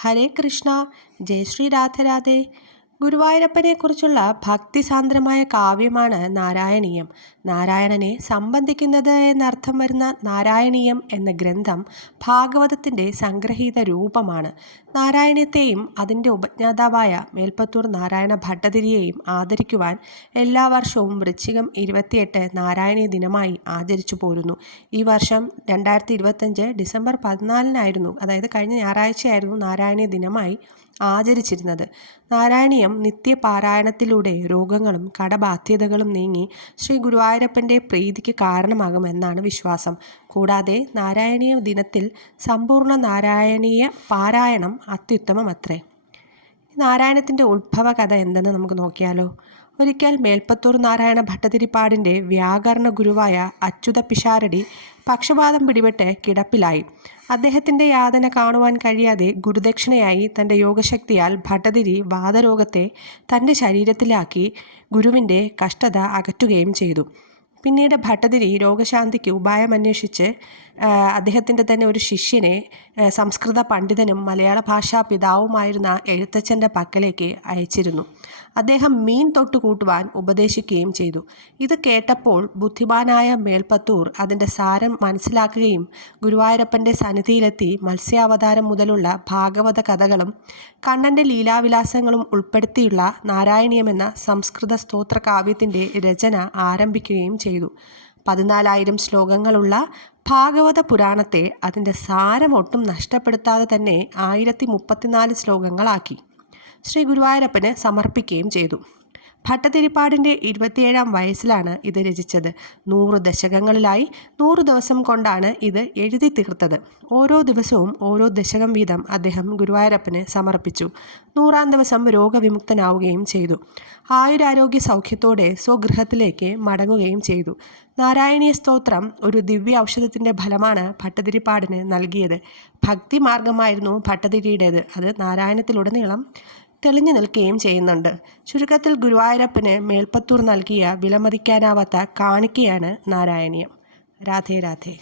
ഹരേ കൃഷ്ണ. ജയ ശ്രീ രാധേ. ഗുരുവായൂരപ്പനെക്കുറിച്ചുള്ള ഭക്തിസാന്ദ്രമായ കാവ്യമാണ് നാരായണീയം. നാരായണനെ സംബന്ധിക്കുന്നത് എന്നർത്ഥം വരുന്ന നാരായണീയം എന്ന ഗ്രന്ഥം ഭാഗവതത്തിൻ്റെ സംഗ്രഹീത രൂപമാണ്. നാരായണീയത്തെയും അതിൻ്റെ ഉപജ്ഞാതാവായ മേൽപ്പത്തൂർ നാരായണ ഭട്ടതിരിയെയും ആദരിക്കുവാൻ എല്ലാ വർഷവും വൃശ്ചികം 28 നാരായണീയ ദിനമായി ആചരിച്ചു പോരുന്നു. ഈ വർഷം 2025 ഡിസംബർ 14 അതായത് കഴിഞ്ഞ ഞായറാഴ്ചയായിരുന്നു നാരായണീയ ദിനമായി ആചരിച്ചിരുന്നത്. നാരായണീയം നിത്യപാരായണത്തിലൂടെ രോഗങ്ങളും കടബാധ്യതകളും നീങ്ങി ശ്രീ ഗുരുവായൂരപ്പൻ്റെ പ്രീതിക്ക് കാരണമാകുമെന്നാണ് വിശ്വാസം. കൂടാതെ നാരായണീയ ദിനത്തിൽ സമ്പൂർണ്ണ നാരായണീയ പാരായണം അത്യുത്തമമത്രേ. നാരായണത്തിൻ്റെ ഉത്ഭവ കഥ എന്തെന്ന് നമുക്ക് നോക്കിയാലോ. ഒരിക്കൽ മേൽപ്പത്തൂർ നാരായണ ഭട്ടതിരിപ്പാടിൻ്റെ വ്യാകരണ ഗുരുവായ അച്യുത പിഷാരടി പക്ഷപാതം പിടിപെട്ട് കിടപ്പിലായി. അദ്ദേഹത്തിൻ്റെ യാതന കാണുവാൻ കഴിയാതെ ഗുരുദക്ഷിണയായി തൻ്റെ യോഗശക്തിയാൽ ഭട്ടതിരി വാതരോഗത്തെ തൻ്റെ ശരീരത്തിലാക്കി ഗുരുവിൻ്റെ കഷ്ടത അകറ്റുകയും ചെയ്തു. പിന്നീട് ഭട്ടതിരി രോഗശാന്തിക്ക് ഉപായമന്വേഷിച്ച് അദ്ദേഹത്തിൻ്റെ തന്നെ ഒരു ശിഷ്യനെ സംസ്കൃത പണ്ഡിതനും മലയാള ഭാഷാ പിതാവുമായിരുന്ന എഴുത്തച്ഛൻ്റെ പക്കലേക്ക് അയച്ചിരുന്നു. അദ്ദേഹം മീൻ തൊട്ട് കൂട്ടുവാൻ ഉപദേശിക്കുകയും ചെയ്തു. ഇത് കേട്ടപ്പോൾ ബുദ്ധിമാനായ മേൽപ്പത്തൂർ അതിൻ്റെ സാരം മനസ്സിലാക്കുകയും ഗുരുവായൂരപ്പൻ്റെ സന്നിധിയിലെത്തി മത്സ്യാവതാരം മുതലുള്ള ഭാഗവത കഥകളും കണ്ണൻ്റെ ലീലാവിലാസങ്ങളും ഉൾപ്പെടുത്തിയുള്ള നാരായണീയമെന്ന സംസ്കൃത സ്തോത്ര കാവ്യത്തിൻ്റെ രചന ആരംഭിക്കുകയും ചെയ്തു. 14,000 ശ്ലോകങ്ങളുള്ള ഭാഗവത പുരാണത്തെ അതിൻ്റെ സാരം ഒട്ടും നഷ്ടപ്പെടുത്താതെ തന്നെ 1034 ശ്ലോകങ്ങളാക്കി ശ്രീ ഗുരുവായൂരപ്പന് സമർപ്പിക്കുകയും ചെയ്തു. ഭട്ടതിരിപ്പാടിൻ്റെ 27ാം വയസ്സിലാണ് ഇത് രചിച്ചത്. 100 ദശകങ്ങളിലായി 100 ദിവസം കൊണ്ടാണ് ഇത് എഴുതി തീർത്തത്. ഓരോ ദിവസവും ഓരോ ദശകം വീതം അദ്ദേഹം ഗുരുവായൂരപ്പന് സമർപ്പിച്ചു. 100ാം ദിവസം രോഗവിമുക്തനാവുകയും ചെയ്തു. ആയുരാരോഗ്യ സൗഖ്യത്തോടെ സ്വഗൃഹത്തിലേക്ക് മടങ്ങുകയും ചെയ്തു. നാരായണീയ സ്തോത്രം ഒരു ദിവ്യ ഔഷധത്തിൻ്റെ ഫലമാണ് ഭട്ടതിരിപ്പാടിന് നൽകിയത്. ഭക്തിമാർഗമായിരുന്നു ഭട്ടതിരിയുടേത്. അത് നാരായണത്തിലുടനീളം തെളിഞ്ഞു നിൽക്കുകയും ചെയ്യുന്നുണ്ട്. ചുരുക്കത്തിൽ ഗുരുവായൂരപ്പന് മേൽപ്പത്തൂർ നൽകിയ വിലമതിക്കാനാവാത്ത കാണിക്കയാണ് നാരായണീയം. രാധേ രാധേ.